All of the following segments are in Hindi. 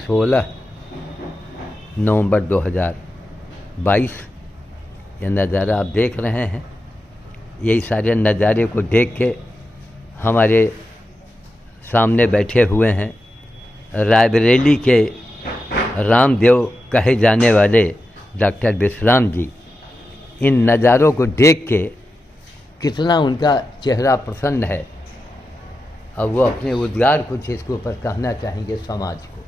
16 नवंबर 2022 यह नज़ारा आप देख रहे हैं। यही सारे नज़ारे को देख के हमारे सामने बैठे हुए हैं रायबरेली के रामदेव कहे जाने वाले डॉक्टर विश्राम जी। इन नज़ारों को देख के कितना उनका चेहरा प्रसन्न है और वो अपने उद्गार कुछ इसके ऊपर कहना चाहेंगे समाज को।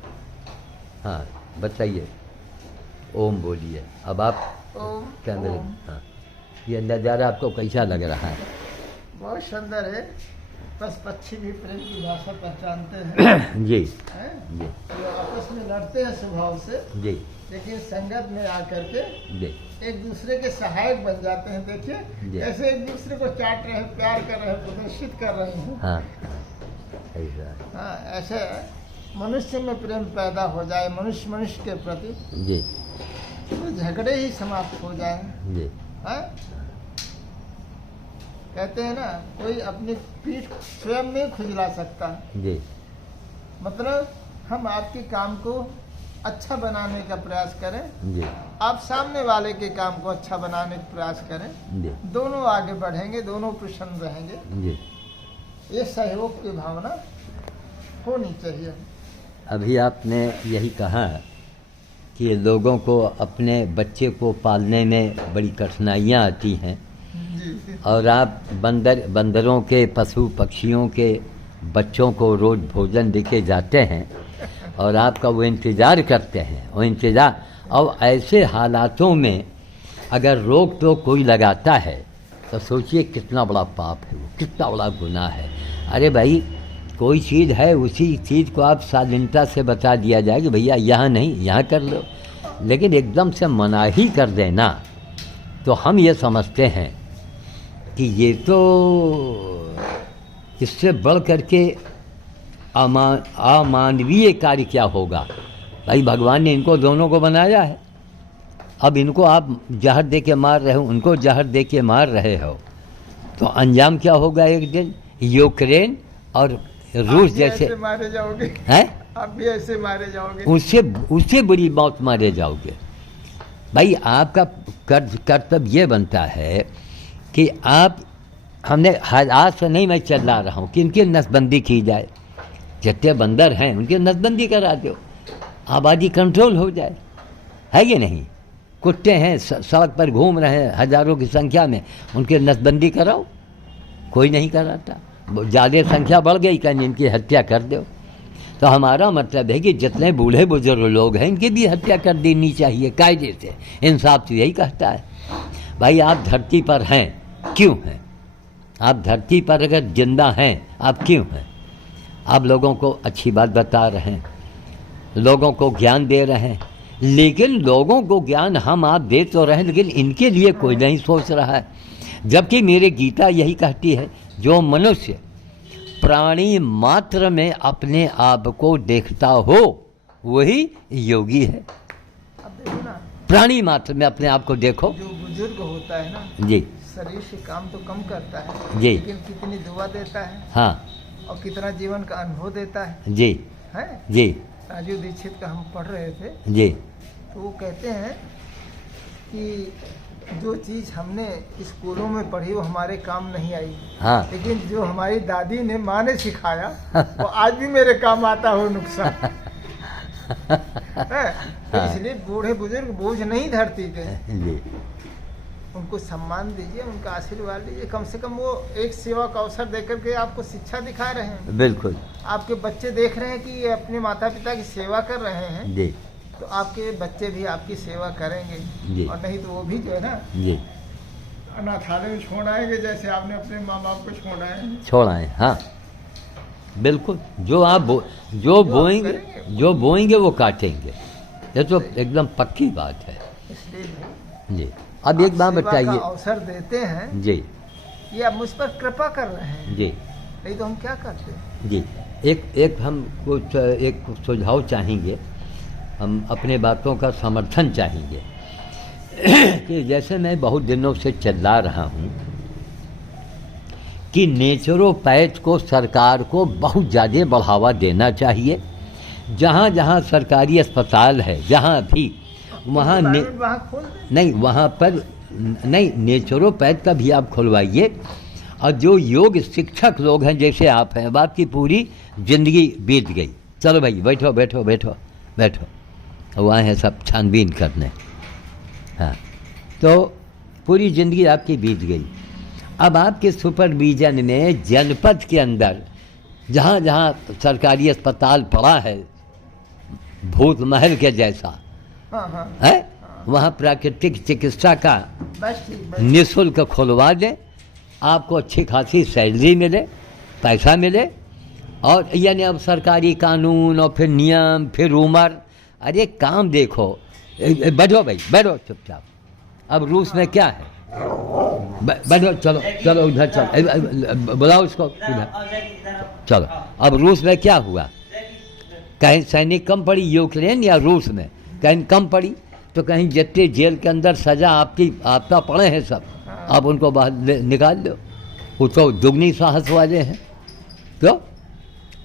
हाँ बताइए, ओम बोलिए। अब आप कैमरे। हाँ, ये नज़ारा आपको कैसा लग रहा है? बहुत सुंदर है। बस पक्षी भी प्रेम की भाषा पहचानते हैं जी हैं? जी जो आपस में लड़ते हैं स्वभाव से, जी लेकिन संगत में आकर के जी एक दूसरे के सहायक बन जाते हैं। जी। देखिए ऐसे एक दूसरे को चाट रहे हैं, प्यार कर रहे हैं, प्रदर्शित कर रहे हैं। हाँ ऐसा। हाँ, ऐसे मनुष्य में प्रेम पैदा हो जाए, मनुष्य मनुष्य के प्रति, जी तो झगड़े ही समाप्त हो जाए। जी हाँ? कहते हैं ना, कोई अपनी पीठ स्वयं नहीं खुजला सकता। जी मतलब हम आपके काम को अच्छा बनाने का प्रयास करें, जी आप सामने वाले के काम को अच्छा बनाने का प्रयास करें, जी दोनों आगे बढ़ेंगे, दोनों प्रसन्न रहेंगे। जी। ये सहयोग की भावना होनी चाहिए। अभी आपने यही कहा कि लोगों को अपने बच्चे को पालने में बड़ी कठिनाइयाँ आती हैं जी और आप बंदरों के, पशु पक्षियों के बच्चों को रोज़ भोजन देके जाते हैं और आपका वो इंतज़ार करते हैं। वो इंतज़ार, और ऐसे हालातों में अगर रोक तो कोई लगाता है तो सोचिए कितना बड़ा पाप है वो, कितना बड़ा गुनाह है। अरे भाई, कोई चीज़ है उसी चीज़ को आप शालीनता से बता दिया जाए कि भैया यहाँ नहीं, यहाँ कर लो, लेकिन एकदम से मना ही कर देना, तो हम ये समझते हैं कि ये तो इससे बढ़ करके अमानवीय कार्य क्या होगा। भाई भगवान ने इनको दोनों को बनाया है, अब इनको आप जहर दे के मार रहे हो, उनको जहर दे के मार रहे हो, तो अंजाम क्या होगा? एक दिन यूक्रेन और रूस जैसे मारे जाओगे हैं, आप भी ऐसे मारे जाओगे, उससे बुरी मौत मारे जाओगे। भाई आपका कर्तव्य ये बनता है कि आप, हमने आज से नहीं मैं चिल्ला रहा हूँ कि इनकी नसबंदी की जाए, जितने बंदर हैं उनकी नसबंदी करा दो, आबादी कंट्रोल हो जाए, है कि नहीं? कुत्ते हैं सड़क पर घूम रहे हैं हज़ारों की संख्या में, उनकी नसबंदी कराओ, कोई नहीं कराता। ज़्यादा संख्या बढ़ गई, कहीं इनकी हत्या कर दो। तो हमारा मतलब है कि जितने बूढ़े बुजुर्ग लोग हैं इनकी भी हत्या कर देनी चाहिए कायदे से। इंसाफ तो यही कहता है। भाई आप धरती पर हैं, क्यों हैं? आप धरती पर अगर जिंदा हैं, आप क्यों हैं? आप लोगों को अच्छी बात बता रहे हैं, लोगों को ज्ञान दे रहे हैं, लेकिन लोगों को ज्ञान हम आप दे तो रहे हैं, लेकिन इनके लिए कोई नहीं सोच रहा है। जबकि मेरे गीता यही कहती है, जो मनुष्य प्राणी मात्र में अपने आप को देखता हो वही योगी है। अब देखो ना, प्राणी मात्र में अपने आप को देखो। जो बुजुर्ग होता है ना जी, शरीर से काम तो कम करता है जी, लेकिन कितनी दुआ देता है, हाँ और कितना जीवन का अनुभव देता है। जी है जी राजीव दीक्षित का हम पढ़ रहे थे, जी तो वो कहते हैं कि जो चीज़ हमने स्कूलों में पढ़ी वो हमारे काम नहीं आई, हाँ लेकिन जो हमारी दादी ने, माँ ने सिखाया वो आज भी मेरे काम आता हो नुस्खा है। तो इसलिए बूढ़े बुजुर्ग बोझ नहीं धरती के, जी उनको सम्मान दीजिए, उनका आशीर्वाद लीजिए। कम से कम वो एक सेवा का अवसर देकर के आपको शिक्षा दिखा रहे हैं। बिल्कुल आपके बच्चे देख रहे हैं कि ये अपने माता पिता की सेवा कर रहे हैं, जी तो आपके बच्चे भी आपकी सेवा करेंगे। जी और नहीं तो वो भी जो है ना जी अनाथालय में छोड़ आएंगे, जैसे आपने अपने माँ बाप को छोड़ा है। छोड़ाएं। हाँ बिल्कुल, जो आप जो बोएंगे वो काटेंगे, ये तो एकदम पक्की बात है। इसलिए जी, अब एक बात सेवा बताइए। का अवसर देते हैं जी ये आप मुझ पर कृपा कर रहे हैं, जी नहीं तो हम क्या करते हैं। जी, एक हम कुछ एक सुझाव चाहेंगे, हम अपने बातों का समर्थन चाहेंगे कि जैसे मैं बहुत दिनों से चिल्ला रहा हूँ कि नेचुरोपैथ को सरकार को बहुत ज़्यादा बढ़ावा देना चाहिए, जहाँ जहाँ सरकारी अस्पताल है जहाँ भी वहाँ प्राइवेट वहाँ खोल दें। नहीं, वहाँ पर नहीं, नेचुरोपैथ का भी आप खुलवाइए। और जो योग शिक्षक लोग हैं जैसे आप हैं, अब आपकी पूरी ज़िंदगी बीत गई। चलो भाई बैठो बैठो बैठो बैठो, वहाँ हैं सब छानबीन करने। हाँ, तो पूरी ज़िंदगी आपकी बीत गई। अब आपके सुपरविजन में जनपद के अंदर जहाँ जहाँ सरकारी अस्पताल पड़ा है भूत महल के जैसा हाँ हाँ है, वहाँ प्राकृतिक चिकित्सा का बस ठीक बस। निःशुल्क खुलवा दें, आपको अच्छी खासी सैलरी मिले, पैसा मिले। और यानी अब सरकारी कानून और फिर नियम फिर उम्र, अरे काम देखो। बैठो भाई बैठो चुपचाप। अब रूस में क्या है, बैठो, चलो चलो उधर चलो, बुलाओ उसको उधर, चलो। अब रूस में क्या हुआ, कहीं सैनिक कम पड़ी यूक्रेन या रूस में, कहीं कम पड़ी तो कहीं जितने जेल के अंदर सजा आपका पड़े हैं सब, आप उनको बाहर निकाल दो। वो तो दुगनी साहस वाले हैं।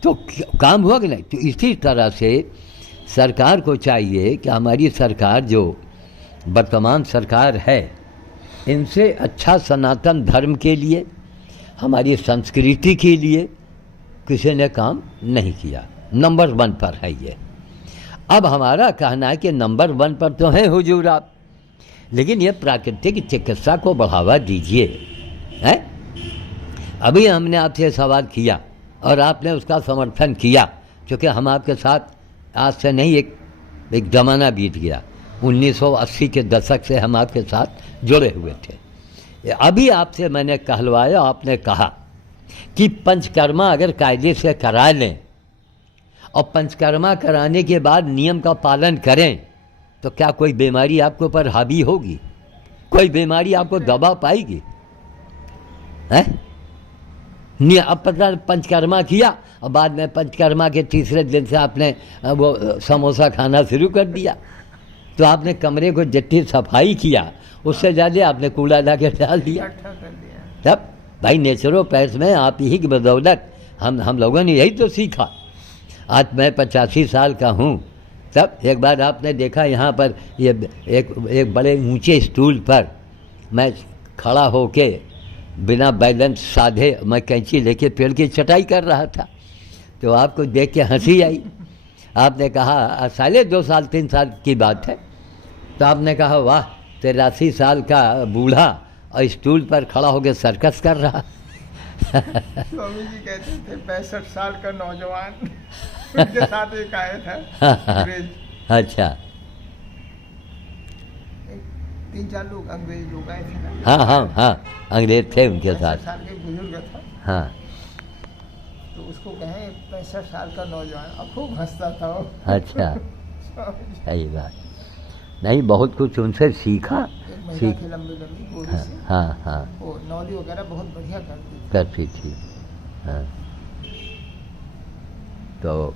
तो काम हुआ कि नहीं। तो इसी तरह से सरकार को चाहिए कि हमारी सरकार जो वर्तमान सरकार है, इनसे अच्छा सनातन धर्म के लिए, हमारी संस्कृति के लिए किसी ने काम नहीं किया। नंबर 1 पर है ये। अब हमारा कहना है कि नंबर 1 पर तो है हुजूर आप, लेकिन ये प्राकृतिक चिकित्सा को बढ़ावा दीजिए। हैं, अभी हमने आपसे सवाल किया और आपने उसका समर्थन किया, क्योंकि हम आपके साथ आज से नहीं एक ज़माना बीत गया, 1980 के दशक से हम आपके साथ जुड़े हुए थे। अभी आपसे मैंने कहलवाया, आपने कहा कि पंचकर्मा अगर कायदे से करा लें और पंचकर्मा कराने के बाद नियम का पालन करें तो क्या कोई बीमारी आपके ऊपर हावी होगी, कोई बीमारी आपको दबा पाएगी? है अब पता पंचकर्मा किया और बाद में पंचकर्मा के तीसरे दिन से आपने वो समोसा खाना शुरू कर दिया, तो आपने कमरे को जितनी सफाई किया उससे ज़्यादा आपने कूड़ा ला के डाल दिया। तब भाई नेचुरोपैथ में आप ही की बदौलत हम लोगों ने यही तो सीखा। आज मैं 85 साल का हूँ, तब एक बार आपने देखा यहाँ पर ये एक बड़े ऊंचे स्टूल पर मैं खड़ा होके बिना बैलेंस साधे मैं कैंची लेके पेड़ की चटाई कर रहा था, तो आपको देख के हंसी आई। आपने कहा साले 2 साल 3 साल की बात है, तो आपने कहा वाह 83 साल का बूढ़ा और स्टूल पर खड़ा होकर सर्कस कर रहा। स्वामी जी कहते थे 65 साल का नौजवान उनके साथ एक आया था अंग्रेज। अच्छा, 3-4 लोग अंग्रेज लोग आए थे ना। हाँ हाँ हाँ, अंग्रेज थे उनके 65 साथ। साल के बुजुर्ग था, हाँ, तो उसको कहें 65 साल का नौजवान, अब खूब हंसता था वो। अच्छा, सही बात। नहीं, बहुत कुछ उनसे सीखा। एक महिला थी लंबी लंबी गोरी हाँ सी, हाँ हाँ, वो नौली वगैरह बहुत बढ़िया करती करती थी। हाँ, तो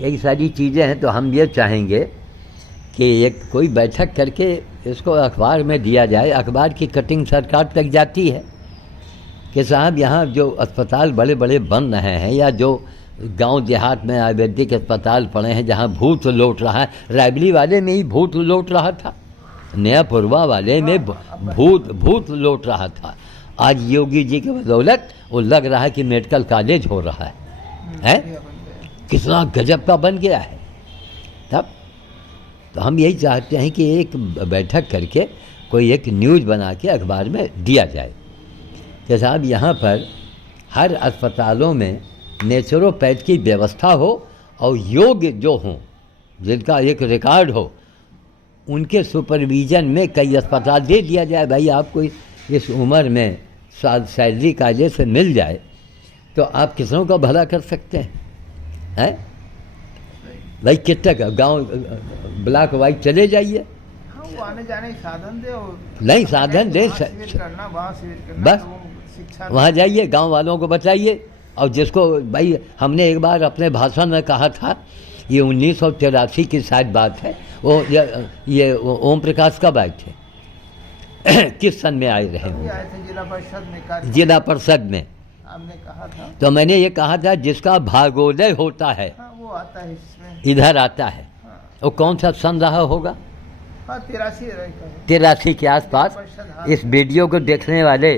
यही सारी चीज़ें हैं। तो हम ये चाहेंगे कि एक कोई बैठक करके इसको अखबार में दिया जाए। अखबार की कटिंग सरकार तक जाती है कि साहब यहाँ जो अस्पताल बड़े बड़े बन रहे हैं, या जो गांव देहात में आयुर्वेदिक अस्पताल पड़े हैं जहाँ भूत लौट रहा है, रायबली वाले में ही भूत लौट रहा था, नया पुरवा वाले में भूत लौट रहा था। आज योगी जी की बदौलत वो लग रहा है कि मेडिकल कॉलेज हो रहा है। कितना गजब का बन गया है। तब तो हम यही चाहते हैं कि एक बैठक करके कोई एक न्यूज़ बना के अखबार में दिया जाए कि साहब यहाँ पर हर अस्पतालों में नेचुरोपैथ की व्यवस्था हो और योग जो हों जिनका एक रिकॉर्ड हो, उनके सुपरविजन में कई अस्पताल दे दिया जाए। भाई आपको इस उम्र में सैलरी कायदे से मिल जाए तो आप किसनों का भला कर सकते हैं? भाई कितने गांव ब्लॉक वाइज चले जाइए, हाँ, वो आने जाने के साधन दे और नहीं साधन दे, करना वहाँ करना, बस शिक्षा वहाँ जाइए, गांव वालों को बताइए। और जिसको भाई हमने एक बार अपने भाषण में कहा था, ये 1983 की शायद बात है, वो ये ओम प्रकाश कब आए थे? किस सन में आए रहे ये आए थे जिला परिषद में, जिला परिषद में। आपने कहा था, तो मैंने ये कहा था जिसका भागोदय होता है, हाँ, वो आता है इसमें। इधर आता है। हाँ वो कौन सा सन रहा होगा? हाँ 83 रहेगा। 83 के आसपास। इस वीडियो को देखने वाले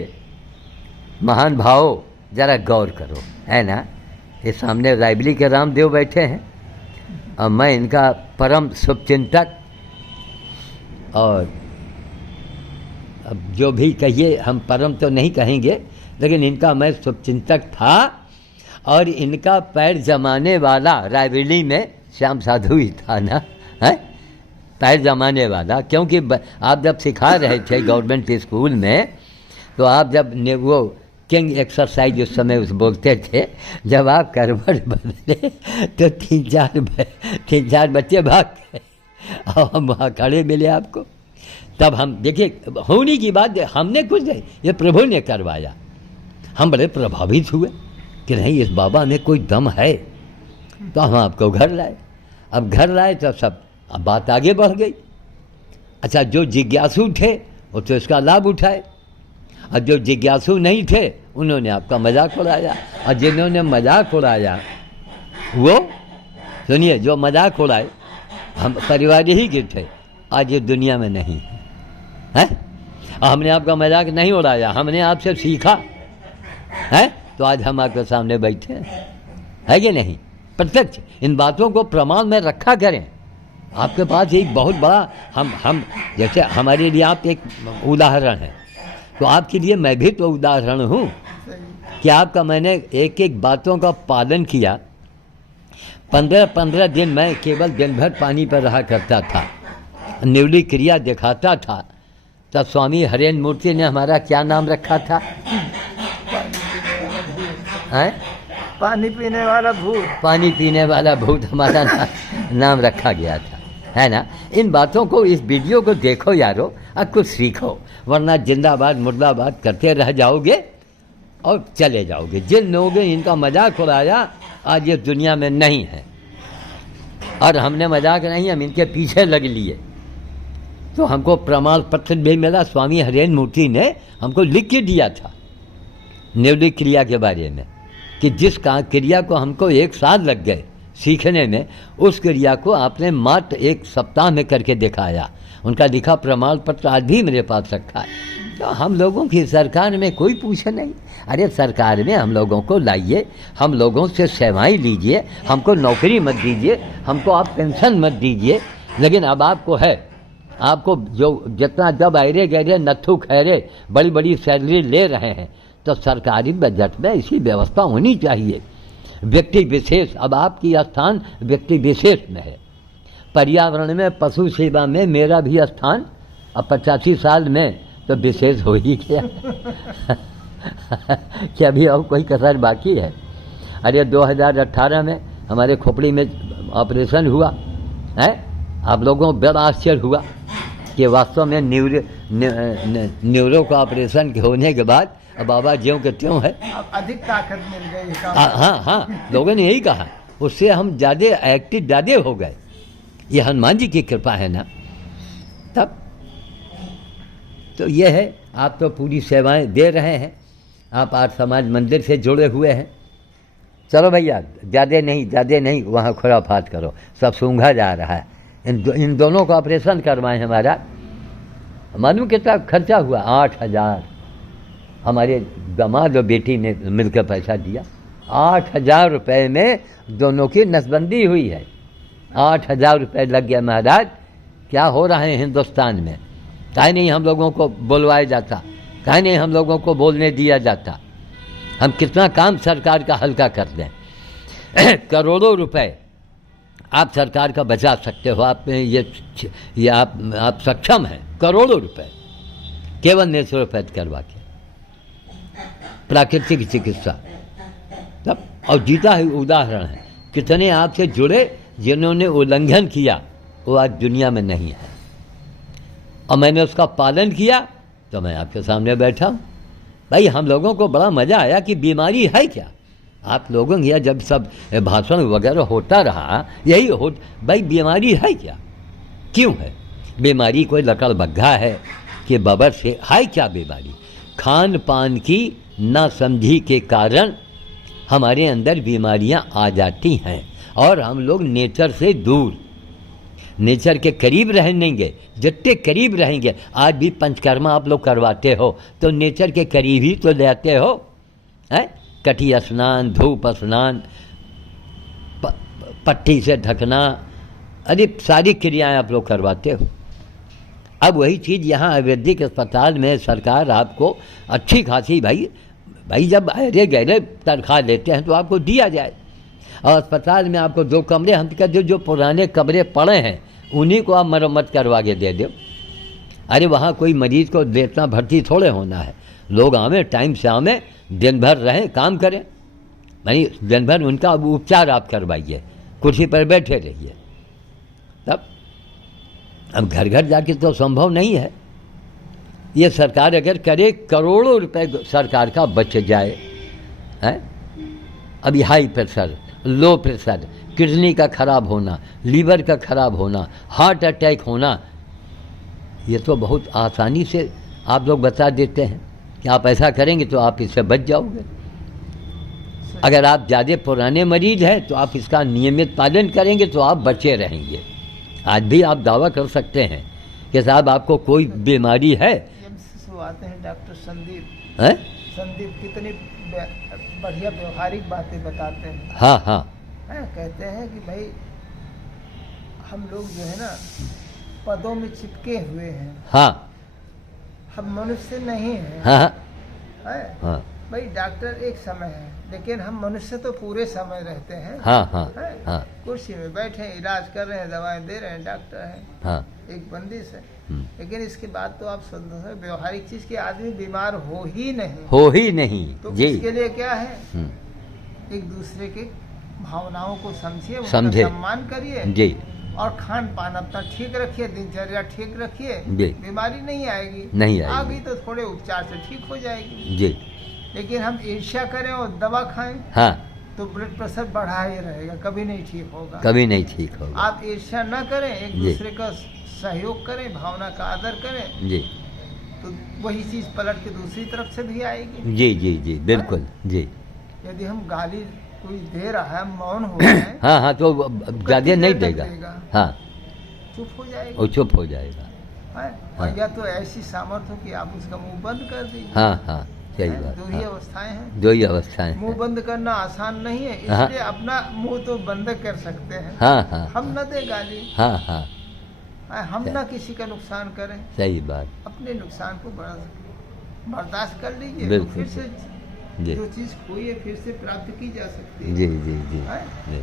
महान भाव जरा गौर करो, है ना। ये सामने रायबली के रामदेव बैठे हैं और मैं इनका परम शुभचिंतक, और अब जो भी कहिए हम परम तो नहीं कहेंगे, लेकिन इनका मैं शुभचिंतक था। और इनका पैर जमाने वाला रायबरेली में श्याम साधु ही था ना, है पैर जमाने वाला। क्योंकि आप जब सिखा रहे थे गवर्नमेंट स्कूल में, तो आप जब वो किंग एक्सरसाइज उस समय उस बोलते थे, जब आप करवट बदले तो तीन चार बच्चे भाग गए और हम वहाँ खड़े मिले आपको। तब हम देखिए, होने की बात हमने कुछ नहीं, ये प्रभु ने करवाया। हम बड़े प्रभावित हुए कि नहीं, इस बाबा में कोई दम है। तो हम आपको घर लाए। अब घर लाए तो सब अब बात आगे बढ़ गई। अच्छा, जो जिज्ञासु थे वो तो इसका लाभ उठाए, और जो जिज्ञासु नहीं थे उन्होंने आपका मजाक उड़ाया। और जिन्होंने मजाक उड़ाया वो, सुनिए, जो मजाक उड़ाए हम परिवार ही के थे, आज ये दुनिया में नहीं है। हमने आपका मजाक नहीं उड़ाया, हमने आपसे सीखा है, तो आज हम आपके सामने बैठे हैं, है कि नहीं। प्रत्यक्ष इन बातों को प्रमाण में रखा करें। आपके पास एक बहुत बड़ा हम जैसे हमारे लिए आप एक उदाहरण हैं, तो आपके लिए मैं भी तो उदाहरण हूँ कि आपका मैंने एक एक बातों का पालन किया। 15 दिन मैं केवल दिन भर पानी पर रहा करता था, निवली क्रिया दिखाता था। तब स्वामी हरेंद्र मूर्ति ने हमारा क्या नाम रखा था? पानी पीने वाला भूत। पानी पीने वाला भूत हमारा नाम रखा गया था, है ना। इन बातों को, इस वीडियो को देखो यारो, और कुछ सीखो, वरना जिंदाबाद मुर्दाबाद करते रह जाओगे और चले जाओगे। जिन लोगों ने इनका मजाक उड़ाया आज ये दुनिया में नहीं है, और हमने मजाक नहीं, हम इनके पीछे लग लिए। तो हमको प्रमाण पत्र भी मिला, स्वामी हरेंद्र मूर्ति ने हमको लिख के दिया था निवली क्रिया के बारे में, कि जिस क्रिया को हमको 1 साल लग गए सीखने में, उस क्रिया को आपने मात्र 1 सप्ताह में करके दिखाया। उनका लिखा प्रमाण पत्र आज भी मेरे पास रखा है। तो हम लोगों की सरकार में कोई पूछे नहीं। अरे सरकार में हम लोगों को लाइए, हम लोगों से सेवाएं लीजिए, हमको नौकरी मत दीजिए, हमको आप पेंशन मत दीजिए। लेकिन अब आपको है, आपको जो जितना जब अरे गहरे नथु खैरे बड़ी बड़ी सैलरी ले रहे हैं, तो सरकारी बजट में इसी व्यवस्था होनी चाहिए। व्यक्ति विशेष, अब आपकी स्थान व्यक्ति विशेष में है। पर्यावरण में, पशु सेवा में मेरा भी स्थान अब 85 साल में तो विशेष हो ही गया। क्या अभी और कोई कसर बाकी है? अरे 2018 में हमारे खोपड़ी में ऑपरेशन हुआ है। आप लोगों को बड़ा आश्चर्य हुआ कि वास्तव में न्यूरो का ऑपरेशन होने के बाद अब बाबा ज्यों के त्यों है, अधिक ताकत मिल गई। हाँ, लोगों ने यही कहा, उससे हम ज़्यादा एक्टिव ज़्यादा हो गए। ये हनुमान जी की कृपा है ना। तब तो ये है, आप तो पूरी सेवाएं दे रहे हैं, आप आर्य समाज मंदिर से जुड़े हुए हैं। चलो भैया, ज़्यादा नहीं वहाँ खुराफात करो, सब सूंघा जा रहा है। इन दोनों का ऑपरेशन करवाएं हमारा। मालूम कितना खर्चा हुआ? 8,000। हमारे दामाद और बेटी ने मिलकर पैसा दिया। 8,000 रुपये में दोनों की नसबंदी हुई है। 8,000 रुपये लग गया महाराज। क्या हो रहा है हिंदुस्तान में? काहे नहीं हम लोगों को बुलवाया जाता, काहे नहीं हम लोगों को बोलने दिया जाता। हम कितना काम सरकार का हल्का कर दें। करोड़ों रुपए आप सरकार का बचा सकते हो। आप में ये आप सक्षम हैं। करोड़ों रुपए केवल नेचुरोपैथ करवा के, प्राकृतिक चिकित्सा। तब और जीता ही उदाहरण है। कितने आपसे जुड़े जिन्होंने उल्लंघन किया, वो आज दुनिया में नहीं है, और मैंने उसका पालन किया तो मैं आपके सामने बैठा हूँ। भाई हम लोगों को बड़ा मज़ा आया कि बीमारी है क्या। आप लोगों के यहाँ जब सब भाषण वगैरह होता रहा, यही हो भाई बीमारी है क्या, क्यों है बीमारी? कोई लकड़ बग्घा है कि बबर से है क्या बीमारी? खान पान की नासमझी के कारण हमारे अंदर बीमारियां आ जाती हैं, और हम लोग नेचर से दूर, नेचर के करीब रहेंगे, जितने करीब रहेंगे। आज भी पंचकर्मा आप लोग करवाते हो तो नेचर के करीब ही तो लेते हो, हैं? कटी स्नान, धूप स्नान, पट्टी से ढकना, अरे सारी क्रियाएं आप लोग करवाते हो। अब वही चीज़ यहाँ आयुर्वेदिक अस्पताल में सरकार आपको अच्छी खासी भाई जब अरे गहरे तनख्वाह लेते हैं तो आपको दिया जाए। और अस्पताल में आपको 2 कमरे, हम कहते जो पुराने कमरे पड़े हैं उन्हीं को आप मरम्मत करवा के दे दो। अरे वहाँ कोई मरीज़ को लेटना भर्ती थोड़े होना है, लोग आवें टाइम से आवें, दिन भर रहें, काम करें, भाई दिन भर उनका उपचार आप करवाइए, कुर्सी पर बैठे रहिए। तब अब घर घर जाके तो संभव नहीं है। ये सरकार अगर करे, करोड़ों रुपए सरकार का बच जाए, है? अभी high pressure, low pressure, kidney का खराब होना, लीवर का खराब होना, हार्ट अटैक होना, ये तो बहुत आसानी से आप लोग बता देते हैं कि आप ऐसा करेंगे तो आप इससे बच जाओगे। अगर आप ज़्यादा पुराने मरीज हैं तो आप इसका नियमित पालन करेंगे तो आप बचे रहेंगे। आज भी आप दावा कर सकते हैं कि साहब आपको कोई बीमारी है। आते हैं डॉक्टर संदीप, हैं? संदीप कितनी बढ़िया व्यवहारिक बातें बताते हैं। हाँ हाँ, कहते हैं कि भाई हम लोग जो है ना पदों में चिपके हुए हैं, हाँ हम मनुष्य नहीं हैं। हाँ है? हाँ भाई डॉक्टर एक समय है, लेकिन हम मनुष्य तो पूरे समय रहते हैं। हाँ हाँ है? हाँ कुर्सी में बैठे हैं, इलाज कर रहे हैं, दवाएं दे रहे हैं, डॉक्टर हैं, हाँ, एक बंदिश है। लेकिन इसके बाद तो आप व्यवहारिक चीज के आदमी बीमार हो ही नहीं तो जी। इसके लिए क्या है, एक दूसरे के भावनाओं को समझिए, उनका समझे, सम्मान करिए जी, और खान पान अपना ठीक रखिए, दिनचर्या ठीक रखिए, बीमारी नहीं आएगी। आ गई तो थोड़े उपचार से ठीक हो जाएगी जी। लेकिन हम ईर्ष्या करें और दवा खाएं, हाँ, तो ब्लड प्रेशर बढ़ा ही रहेगा, कभी नहीं ठीक होगा, कभी नहीं ठीक होगा। आप ईर्ष्या न करें, एक दूसरे का सहयोग करें, भावना का आदर करें, जी, तो वही चीज पलट के दूसरी तरफ से भी आएगी। जी जी जी, बिल्कुल जी। यदि हम गाली कोई दे रहा है, मौन हो रहे हैं, हाँ हाँ, तो ज्यादा नहीं देगा, हाँ, चुप हो जाएगा, वो चुप हो जाएगा। हाँ। या तो ऐसी सामर्थ्य हो कि आप उसका मुंह बंद कर दीजिए। हाँ हाँ, सही बात। दो ही अवस्थाएं हैं, दो ही अवस्थाएं। मुंह बंद करना आसान नहीं है, इसलिए अपना मुंह तो बंद कर सकते हैं। हाँ हाँ, हम न दे गाली, हाँ हाँ, हम ना किसी का नुकसान करें, सही बात। अपने नुकसान को बर्दाश्त कर लीजिए, तो फिर से जो चीज खोई है फिर से प्राप्त की जा सकती है। जी जी जी,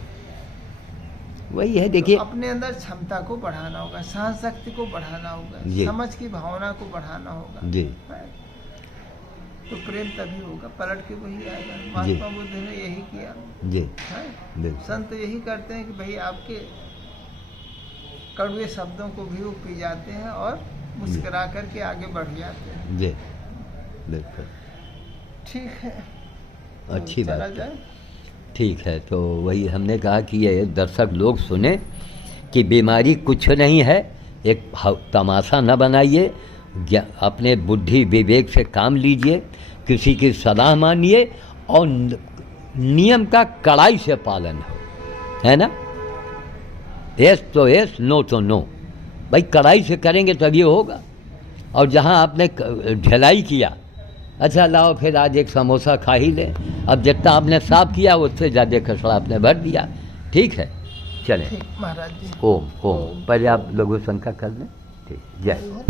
वही है। देखिए, तो अपने अंदर क्षमता को बढ़ाना होगा, सहन शक्ति को बढ़ाना होगा, समझ की भावना को बढ़ाना होगा जी। तो प्रेम तभी होगा, पलट के वही आएगा। महात्मा बुद्ध ने यही किया जी। संत यही करते हैं कि भाई आपके कड़वे शब्दों को भी वो पी जाते हैं और मुस्कुरा करके आगे बढ़ जाते हैं जी। बिल्कुल ठीक है, अच्छी बात है, ठीक है। तो वही हमने कहा कि ये दर्शक लोग सुने कि बीमारी कुछ नहीं है, एक तमाशा न बनाइए, अपने बुद्धि विवेक से काम लीजिए, किसी की सलाह मानिए और नियम का कड़ाई से पालन हो, है ना। यस तो यस, नो तो नो, भाई कड़ाई से करेंगे तभी होगा। और जहाँ आपने ढिलाई किया, अच्छा लाओ फिर आज एक समोसा खा ही ले, अब जितना आपने साफ किया उससे ज़्यादा कचरा आपने भर दिया, ठीक है। चलें, महाराज जी, ओम ओम, पहले आप लघु शंका कर लें, ठीक, जय।